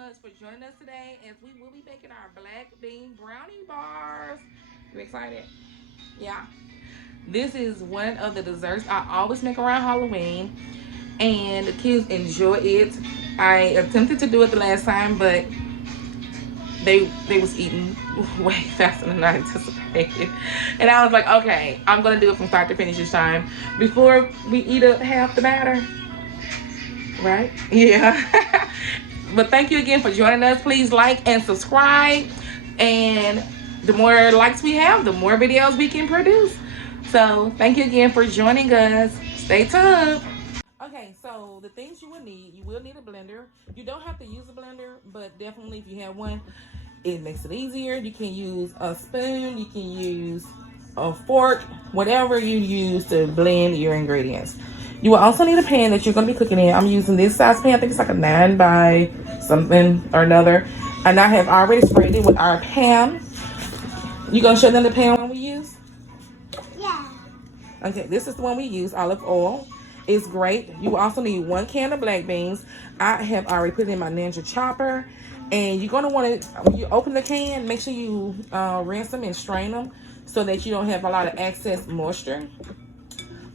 much for joining us today as we will be baking our black bean brownie bars. You excited? Yeah. This is one of the desserts I always make around Halloween, and the kids enjoy it. I attempted to do it the last time, but they was eating way faster than I anticipated. And I was like, okay, I'm gonna do it from start to finish this time before we eat up half the batter. Right? Yeah. But thank you again for joining us. Please like and subscribe. And the more likes we have, the more videos we can produce. So thank you again for joining us. Stay tuned. Okay, so the things you will need a blender. You don't have to use a blender, but definitely if you have one, it makes it easier. You can use a spoon, you can use a fork, whatever you use to blend your ingredients. You will also need a pan that you're going to be cooking in. I'm using this size pan. I think it's like a 9 by something or another. And I have already sprayed it with our pan. You going to show them the pan one we use? Yeah. Okay, this is the one we use, olive oil. It's great. You will also need 1 can of black beans. I have already put it in my Ninja chopper. And you're going to want to, when you open the can, make sure you rinse them and strain them so that you don't have a lot of excess moisture.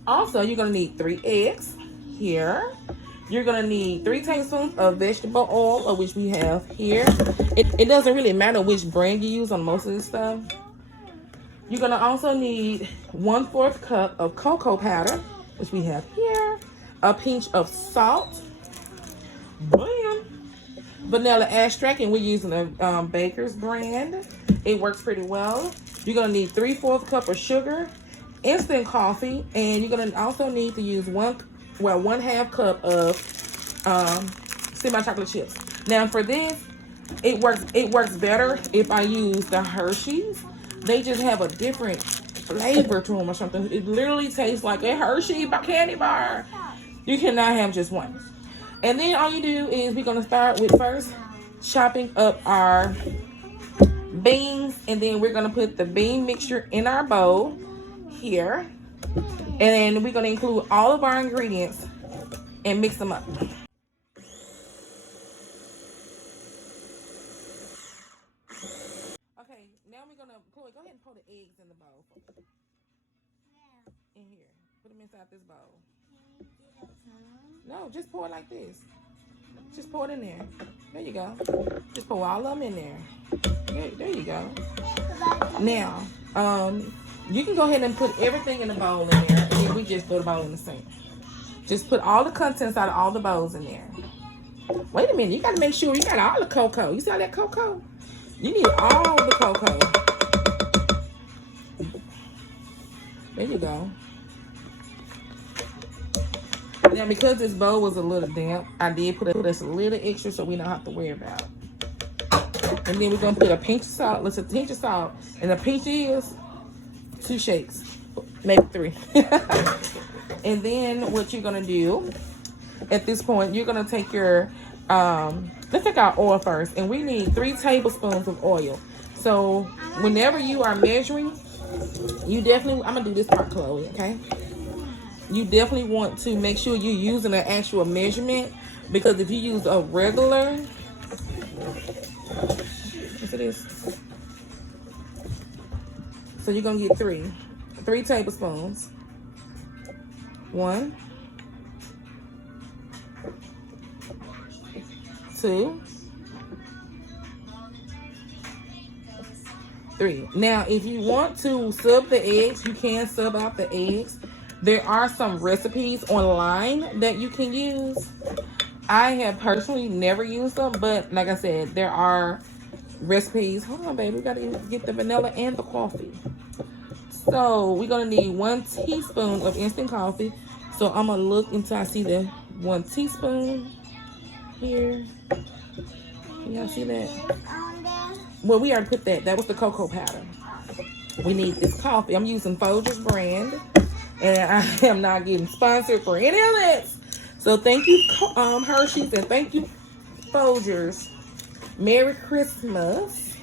Also, you're going to need 3 eggs here. You're going to need 3 tablespoons of vegetable oil, of which we have here. It doesn't really matter which brand you use on most of this stuff. You're going to also need 1/4 cup of cocoa powder, which we have here. A pinch of salt. Bam. Vanilla extract, and we're using a Baker's brand. It works pretty well. You're going to need 3/4 cup of sugar. Instant coffee, and you're gonna also need to use 1/2 cup of semi-chocolate chips. Now for this, it works better if I use the Hershey's. They just have a different flavor to them or something. It literally tastes like a Hershey candy bar. You cannot have just one. And then all you do is we're gonna start with first chopping up our beans, and then we're gonna put the bean mixture in our bowl here, and then we're going to include all of our ingredients and mix them up. Okay, now we're going to, Chloe, go ahead and pour the eggs in the bowl. In here. Put them inside this bowl. No, just pour it like this. Just pour it in there. There you go. Just pour all of them in there. There you go. Now, you can go ahead and put everything in the bowl in there, and then we just throw the bowl in the sink. Just put all the contents out of all the bowls in there. Wait a minute, you got to make sure you got all the cocoa. You see all that cocoa? You need all the cocoa. There you go. Now, because this bowl was a little damp, I did put us a little extra so we don't have to worry about it. And then we're going to put a pinch of salt. Let's a pinch of salt. And the pinch is 2 shakes, maybe 3. And then what you're gonna do at this point, you're gonna take your let's take our oil first, and we need 3 tablespoons of oil. So whenever you are measuring, you definitely, I'm gonna do this part, Chloe, okay? You definitely want to make sure you're using an actual measurement, because if you use a regular, what's it is? So you're gonna get 3 tablespoons. 1, 2, 3. Now, if you want to sub the eggs, you can sub out the eggs. There are some recipes online that you can use. I have personally never used them, but like I said, there are recipes. Hold on, baby. We gotta get the vanilla and the coffee. So we're gonna need 1 teaspoon of instant coffee. So I'm gonna look until I see the 1 teaspoon here. Y'all see that? Well, we already put that. That was the cocoa powder. We need this coffee. I'm using Folger's brand, and I am not getting sponsored for any of this. So thank you, Hersey's, and thank you, Folger's. Merry Christmas.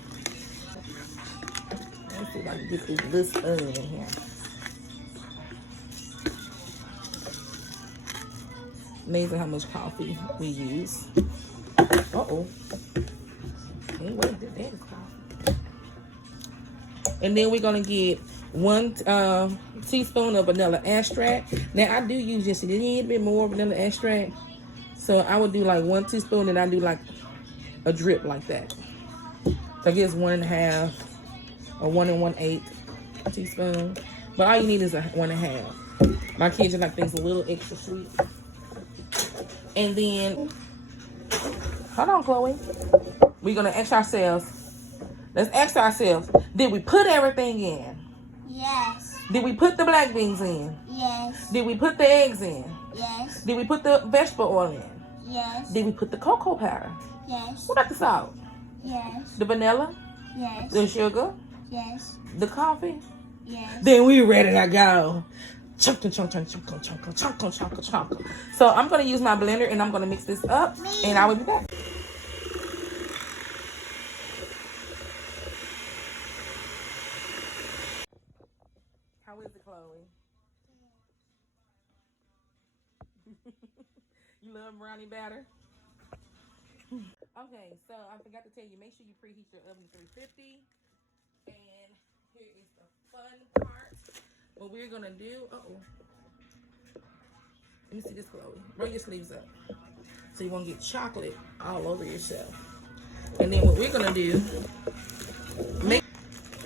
Let's see if I can get this spoon in here. Amazing how much coffee we use. Uh-oh. Can't wait. This is coffee. And then we're gonna get 1 teaspoon of vanilla extract. Now I do use just a little bit more vanilla extract, so I would do like 1 teaspoon, and I do like a drip like that. So I guess 1.5 or 1 1/8 teaspoon. But all you need is a 1.5. My kids like things a little extra sweet. And then, hold on, Chloe. We're gonna ask ourselves. Let's ask ourselves: did we put everything in? Yes. Did we put the black beans in? Yes. Did we put the eggs in? Yes. Did we put the vegetable oil in? Yes. Did we put the cocoa powder? Yes. What about the salt? Yes. The vanilla? Yes. The sugar? Yes. The coffee? Yes. Then we ready to go. Chunk. So I'm gonna use my blender and I'm gonna mix this up, and I will be back. How is it, Chloe? You love brownie batter? Okay, so I forgot to tell you, make sure you preheat your oven to 350. And here is the fun part. What we're gonna do, let me see this, Chloe. Roll your sleeves up. So you won't get chocolate all over yourself. And then what we're gonna do,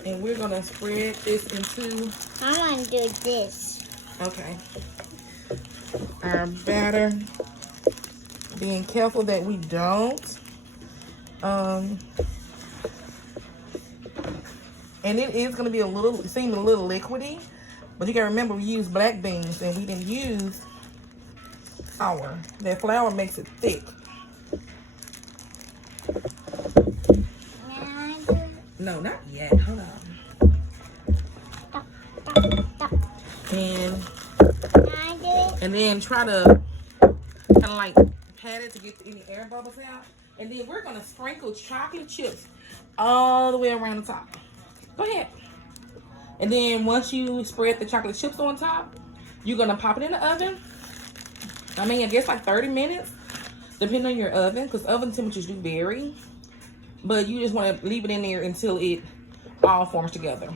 and we're gonna spread this into. I want to do this. Okay. Our batter. Being careful that we don't. And it is gonna be seem a little liquidy, but you gotta remember we use black beans and we didn't use flour. That flour makes it thick. No, not yet. Hold on. And then try to kind of like pat it to get any air bubbles out. And then we're gonna sprinkle chocolate chips all the way around the top. Go ahead. And then once you spread the chocolate chips on top, you're gonna pop it in the oven. I guess like 30 minutes, depending on your oven, because oven temperatures do vary. But you just want to leave it in there until it all forms together.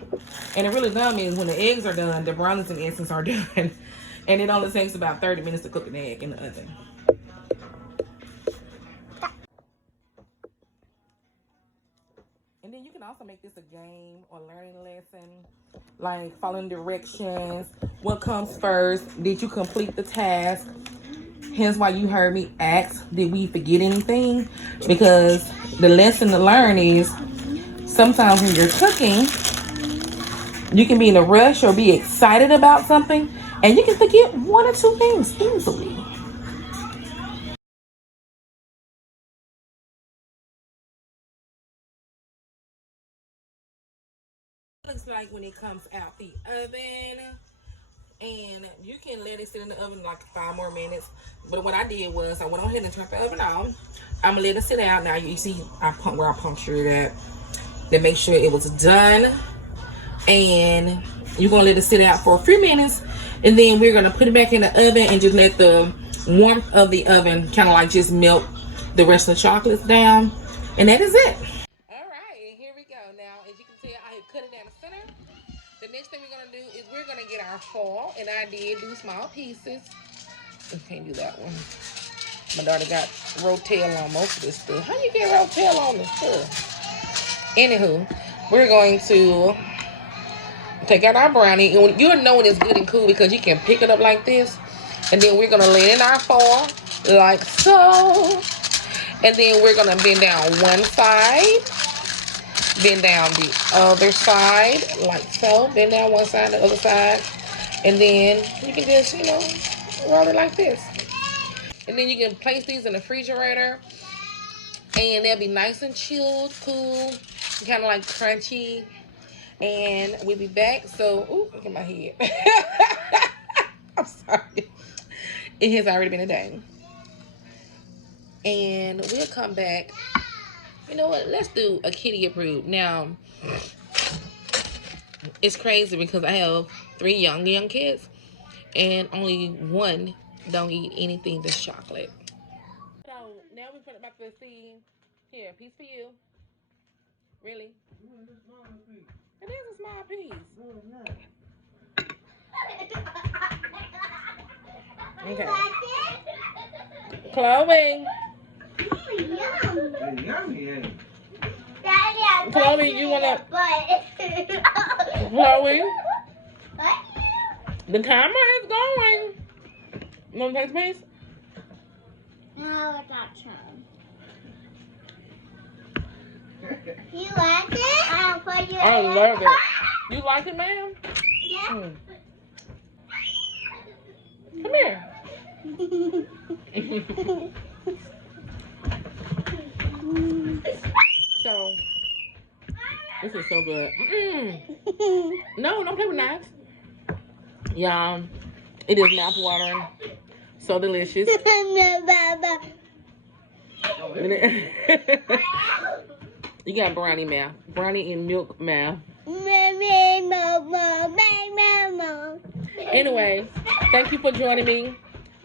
And it really dumb is when the eggs are done, the brownies in essence are done. And it only takes about 30 minutes to cook an egg in the oven. And then you can also make this a game or learning lesson, like following directions. What comes first? Did you complete the task? Hence why you heard me ask, did we forget anything? Because the lesson to learn is sometimes when you're cooking, you can be in a rush or be excited about something, and you can forget 1 or 2 things easily. Looks like when it comes out the oven, and you can let it sit in the oven like 5 more minutes. But what I did was I went on ahead and turned the oven on. I'm gonna let it sit out. Now you see where I punctured it to make sure it was done. And you're gonna let it sit out for a few minutes, and then we're gonna put it back in the oven and just let the warmth of the oven kind of like just melt the rest of the chocolates down. And that is it. All right, and here we go. Now, as you can tell, I have cut it down the center. The next thing we're gonna do is we're gonna get our foil, and I did do small pieces. I can't do that one. My daughter got rotel on most of this stuff. How you get rotel on this stuff? Anywho, we're going to take out our brownie, and you'll know when it's good and cool because you can pick it up like this. And then we're gonna lay it in our foil like so. And then we're gonna bend down one side, bend down the other side like so. Bend down one side, the other side, and then you can just, roll it like this. And then you can place these in the refrigerator, and they'll be nice and chilled, cool, kind of like crunchy. And we'll be back. So, look at my head. I'm sorry. It has already been a day. And we'll come back. You know what? Let's do a kitty approved. Now, it's crazy because I have 3 young kids, and only 1 don't eat anything that's chocolate. So now we're about to see. Here, a piece for you. Really? It is a small piece. Okay. Chloe. Chloe, you wanna? Chloe. The timer is going. You wanna take a piece? No, I got some. You like it? I'll put you I love it. You like it, ma'am? Yeah. Come here. So, this is so good. No, don't play with knives. Y'all, it is mouth-watering. So delicious. You got brownie mouth. Brownie and milk mouth. Anyway, thank you for joining me.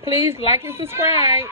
Please like and subscribe.